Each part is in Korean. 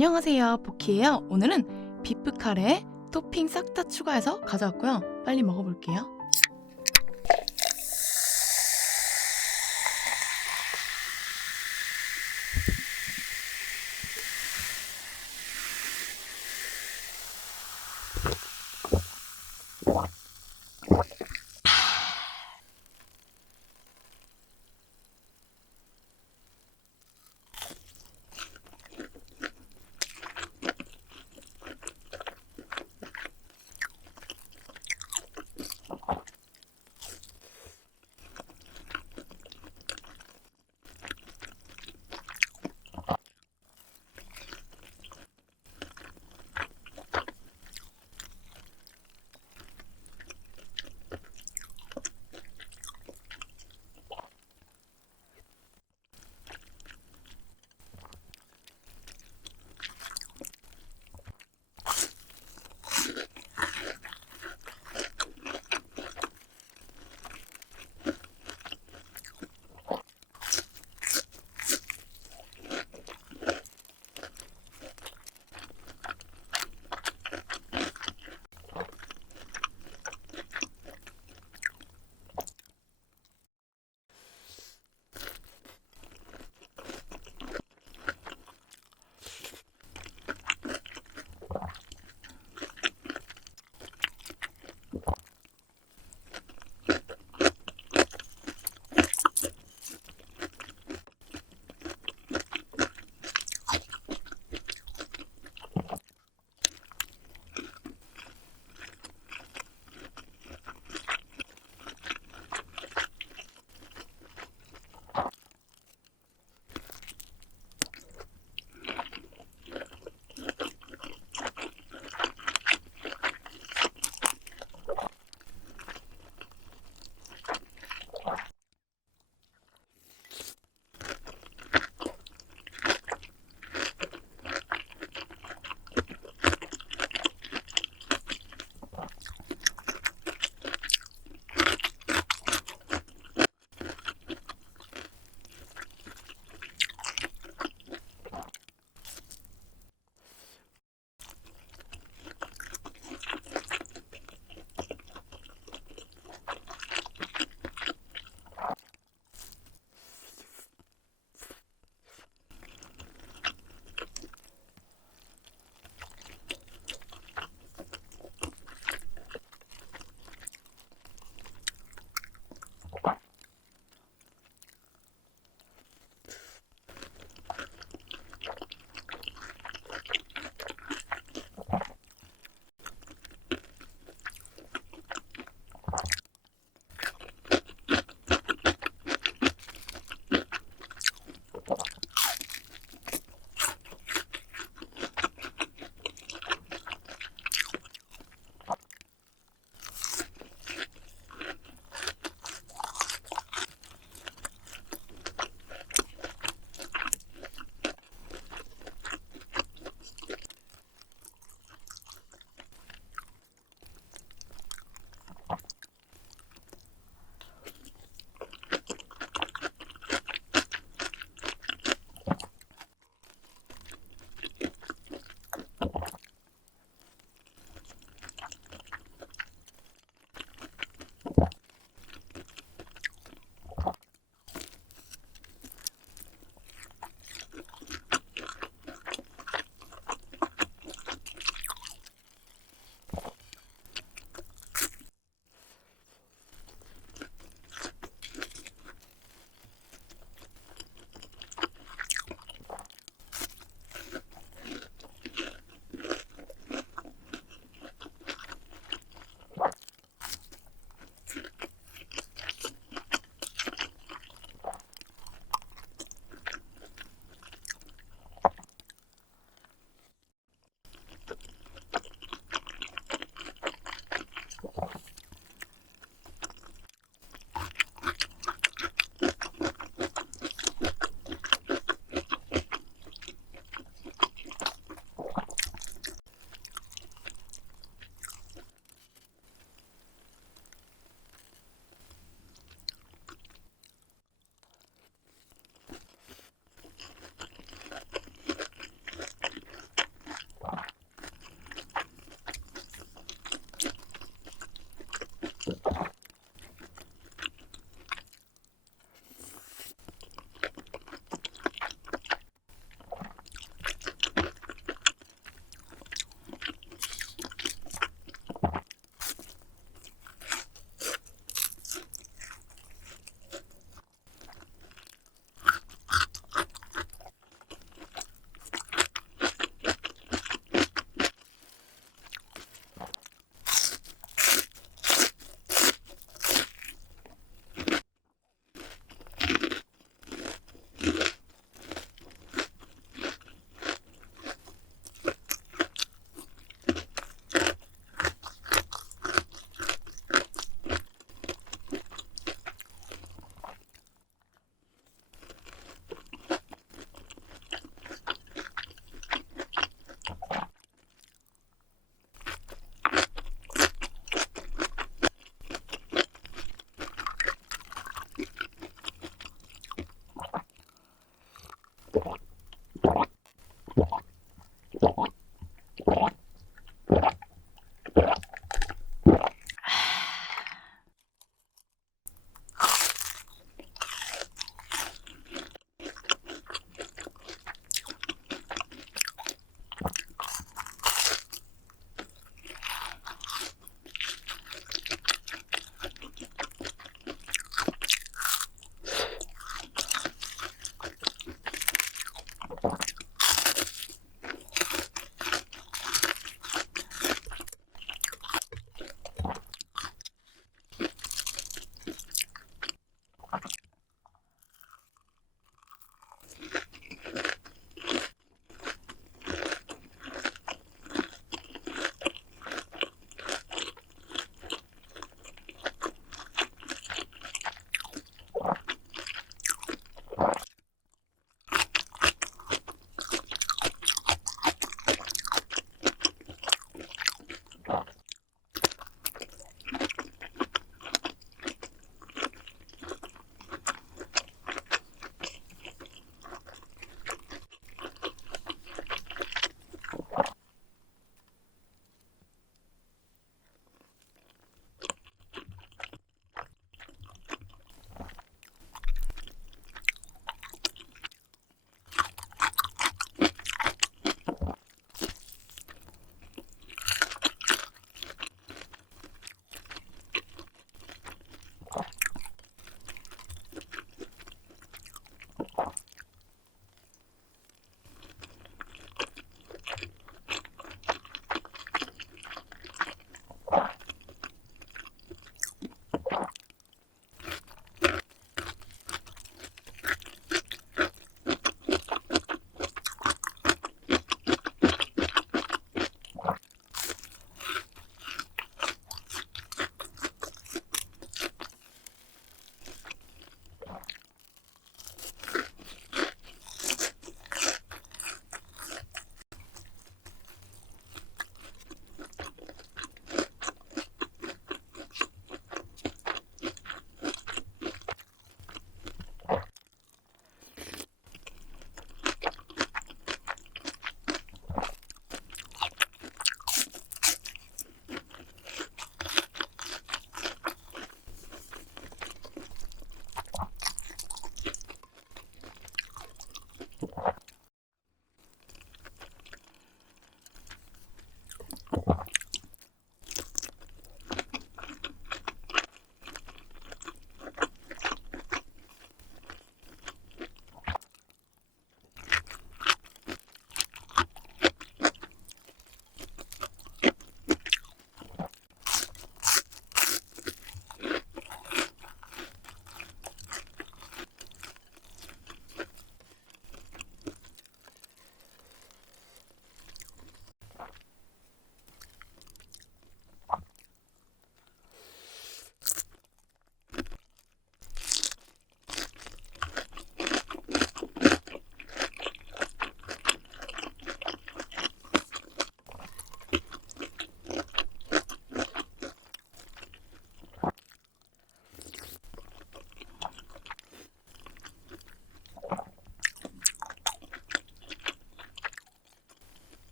안녕하세요 보키예요. 오늘은 비프 카레 토핑 싹 다 추가해서 가져왔고요. 빨리 먹어볼게요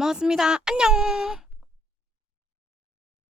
먹었습니다. 안녕!